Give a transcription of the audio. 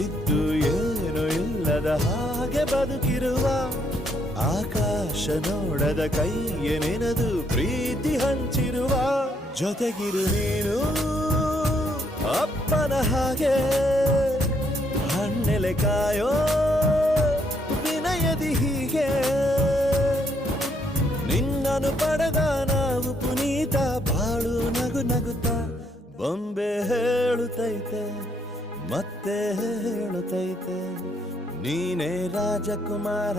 ಇದ್ದು ಏನು ಇಲ್ಲದ ಹಾಗೆ ಬದುಕಿರುವ ಆಕಾಶ ನೋಡದ ಕೈಯ ನೆನೆದು ಪ್ರೀತಿ ಹಂಚಿರುವ ಜೊತೆಗಿರು ನೀನು ಅಪ್ಪನ ಹಾಗೆ ಹಣ್ಣೆಲೆ ಕಾಯೋ ವಿನಯದಿ ಹೀಗೆ ನಿನ್ನನು ಪಡೆದ ನಾವು ಪುನೀತ ಬಾಳು ನಗು ನಗುತ್ತಾ ಬೊಂಬೆ ಹೇಳುತ್ತೈತೆ ಮತ್ತೆ ಹೇಳುತ್ತೈತೆ ನೀನೇ ರಾಜಕುಮಾರ.